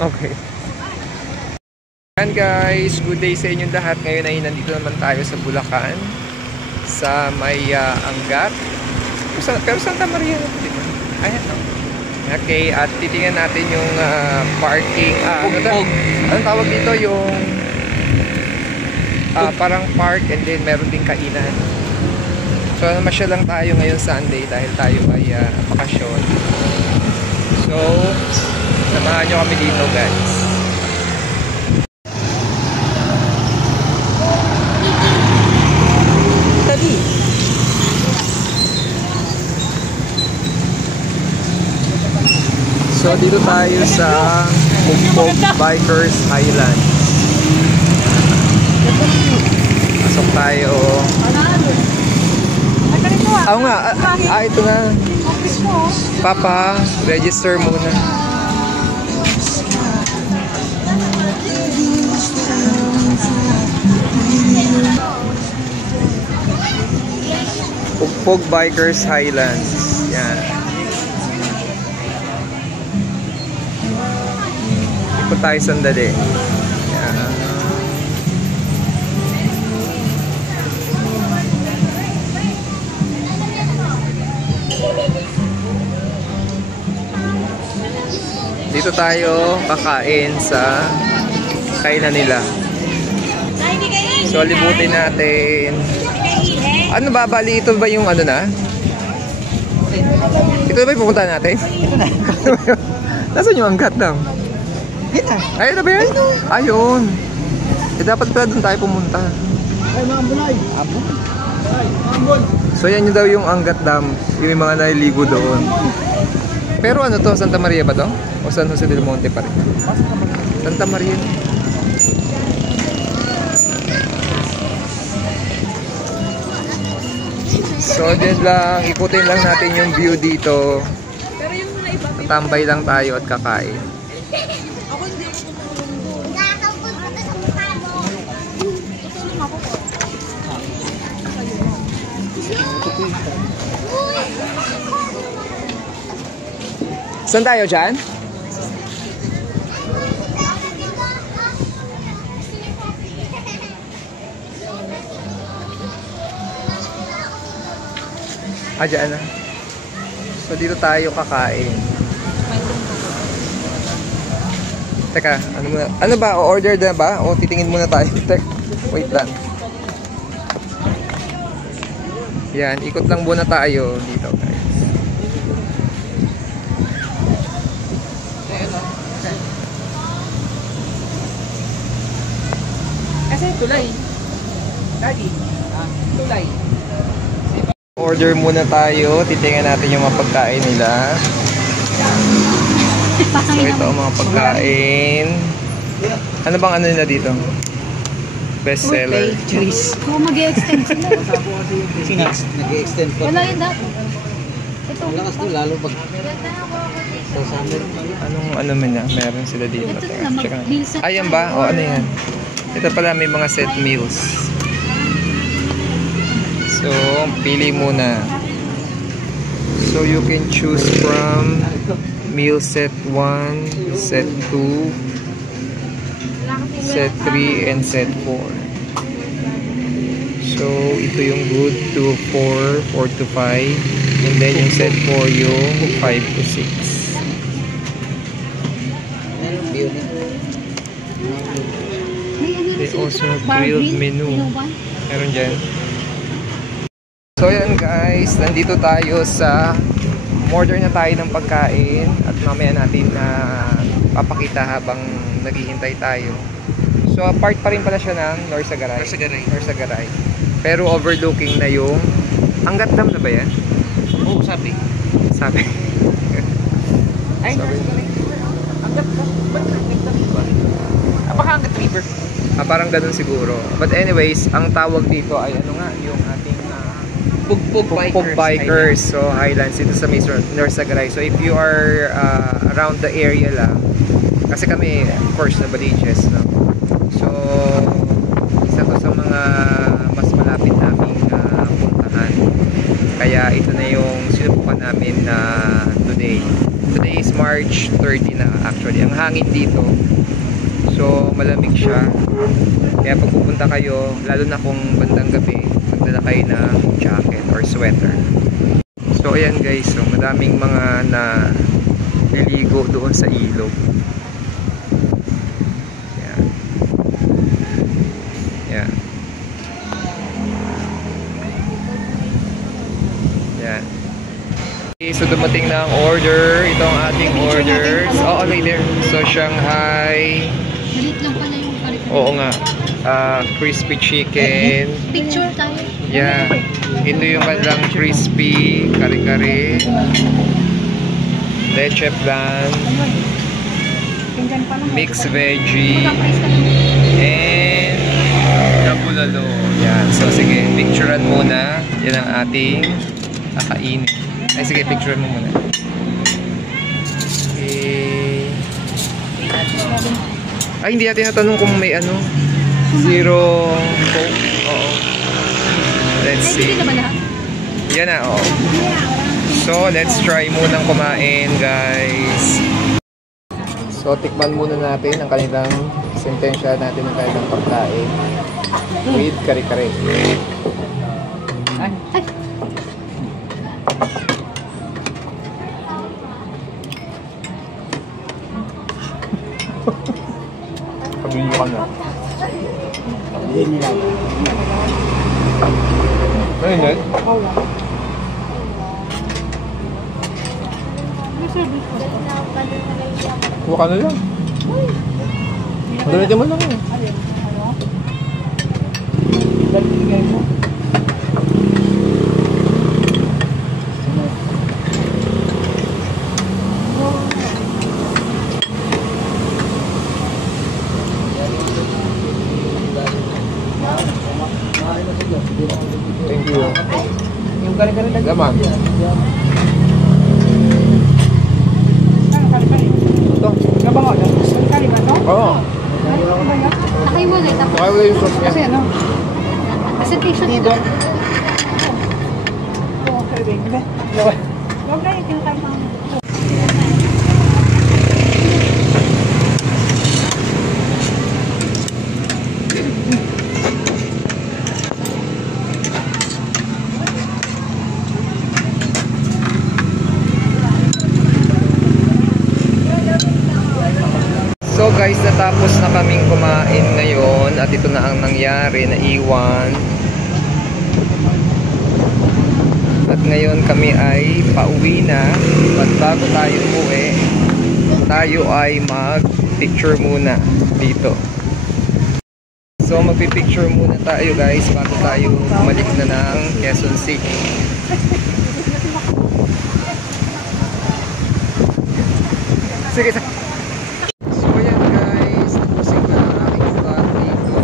Okay. Yan guys, good day sa inyong lahat. Ngayon ay nandito naman tayo sa Bulacan. Sa may Angat. Pero Santa Maria na ito, diba? Ayan o. Okay, at titingnan natin yung parking. Anong tawag dito? Yung parang park and then meron ding kainan. So namasyal lang tayo ngayon Sunday dahil tayo ay bakasyon. So samahan nyo kami dito guys. So dito tayo sa Pugpog Bikers Highlands. Pasok tayo. Oo nga, ito na. Papa, register muna. Pugpog Bikers Highlands. Yan. Ikot tayo sandali. Yan. Dito tayo kakain sa kainan nila. So libutin natin. Ano ba, bali ito ba yung ano na? Ito ba yung pupunta natin? Nasaan yung Angat Dam? Ayun na ba yan? Ayun. Dapat pala doon tayo pumunta. Ay, mga bulay. So yan yun daw yung Angat Dam. Yung mga naliligo doon. Pero ano to? Santa Maria ba to? O San Jose del Monte pa rin? Santa Maria. So din lang, ikutin lang natin yung view dito. Tatambay lang tayo at kakain. Saan tayo dyan? Dyan na. So dito tayo kakain. Teka, ano ba? O-order na ba? O titingin muna tayo? Teka, wait lang. Yan, ikot lang muna tayo dito guys. Kasi tulay. Daddy, tulay. Order muna tayo, titingnan natin yung mga pagkain nila. So ito ang mga pagkain. Ano bang ano nila dito? Best seller. Oo, mag-i-extend sila. Nag-i-extend pa. Wala yun dati. Ito. Lakas to, lalo pag Anong ano man niya? Meron sila dito. Ito Teka, na, check mag-meal set. Ayan ba? O ano yan? Ito pala may mga set meals. So, pili muna. So, you can choose from meal set 1, set 2, set 3, and set 4. So, ito yung good to 4, 4 to 5. And then yung set 4 yung 5 to 6. They also have grilled menu. Meron dyan. So yan guys, nandito tayo sa order na tayo ng pagkain at mamaya natin na papakita habang naghihintay tayo. So part pa rin pala siya ng Norsagaray. Norsagaray. Pero overlooking na yung Angat Dam na ba yan? Oo, sabi. Ay, Norsagaray. Angat Dam. Baka Angat River. Parang ganun siguro. But anyways, ang tawag dito ay ano nga, yung ating Pugpog Bikers. So Highlands dito sa Norsagaray. So if you are around the area lang, kasi kami of course na Baliches, no? So isa to sa mga mas malapit naming puntahan. Kaya ito na yung sinubukan namin today Today is March 30 na actually. Ang hangin dito, so malamig siya. Kaya pag pupunta kayo, lalo na kung bandang gabi, magdala kayo ng jacket or sweater. So ayan guys, so madaming mga naliligo doon sa ilog. Yan. Yan. Yan. Okay, so dumating na ang order. Ito ang ating orders. Oh, okay there. So Shanghai. Dalit lang pala yung kare-kare. Oo nga. Crispy chicken. Picture tayo. Yeah. Ito yung kanilang crispy kare-kare. Leche flan. Mixed veggie. And kabulalo. Yan. So sige, picturean muna. Yan ang ating kakainin. Ay sige, picturean mo muna. Okay. Ay, hindi natin natanong kung may ano. Zero Coke. Oo. Let's see. Yan na, oo. So, let's try munang kumain, guys. So, tikman muna natin ang kanilang sentensya natin ng kanilang pagkain. With kare-kare. Ay. Pag-inyo ka na. Mainit? Kuha ka na lang. Dalitin mo lang. Thank you. Yung kare-kare na Laman. Ito. kabango yan. Kare ba to? Oo. Sakay mo ulit. Sakay mo yung sauce niya. Kasi ano? Presentation Tibo. nila. Oo, kare ba? Huwag na yung kinakain mo. So guys, natapos na kaming kumain ngayon at ito na ang nangyari, na iwan. At ngayon kami ay pauwi na. At bago tayo umuwi, tayo ay mag-picture muna dito. So magpipicture muna tayo guys bago tayo bumalik na ng Quezon City. Sige, so yan guys, tapusing na ang aking vlog dito.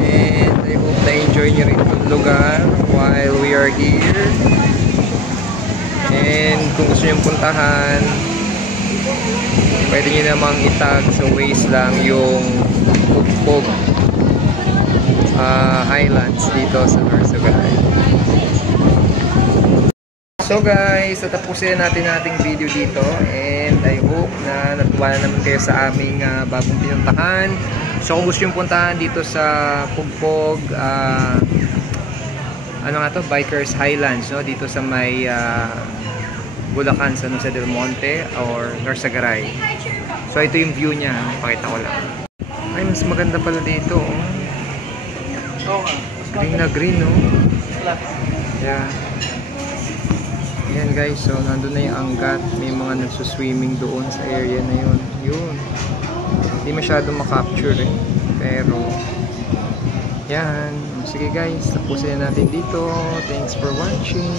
And I hope na-enjoy nyo rin itong lugar while we are here. And kung gusto nyo puntahan, pwede nyo namang itag sa Waze lang yung Pugpog Highlands dito sa Norzagaray. So guys, natapusin natin ating video dito and I hope na natuwa na naman kayo sa aming bagong pinuntahan. So kung gusto yung puntahan dito sa Pugpog, ano nga to? Bikers Highlands, no? Dito sa may Bulacan, San Jose del Monte or Norzagaray. So ito yung view niya, pakita ko lang. Ay, mas maganda pala dito. Oo nga. Green na green, no? Yeah. Yan guys, so nandun na yung Angat. May mga nagsuswimming doon sa area na yun. Yun. Hindi masyadong makapture eh. Pero, yan. Sige guys, tapusin na natin dito. Thanks for watching.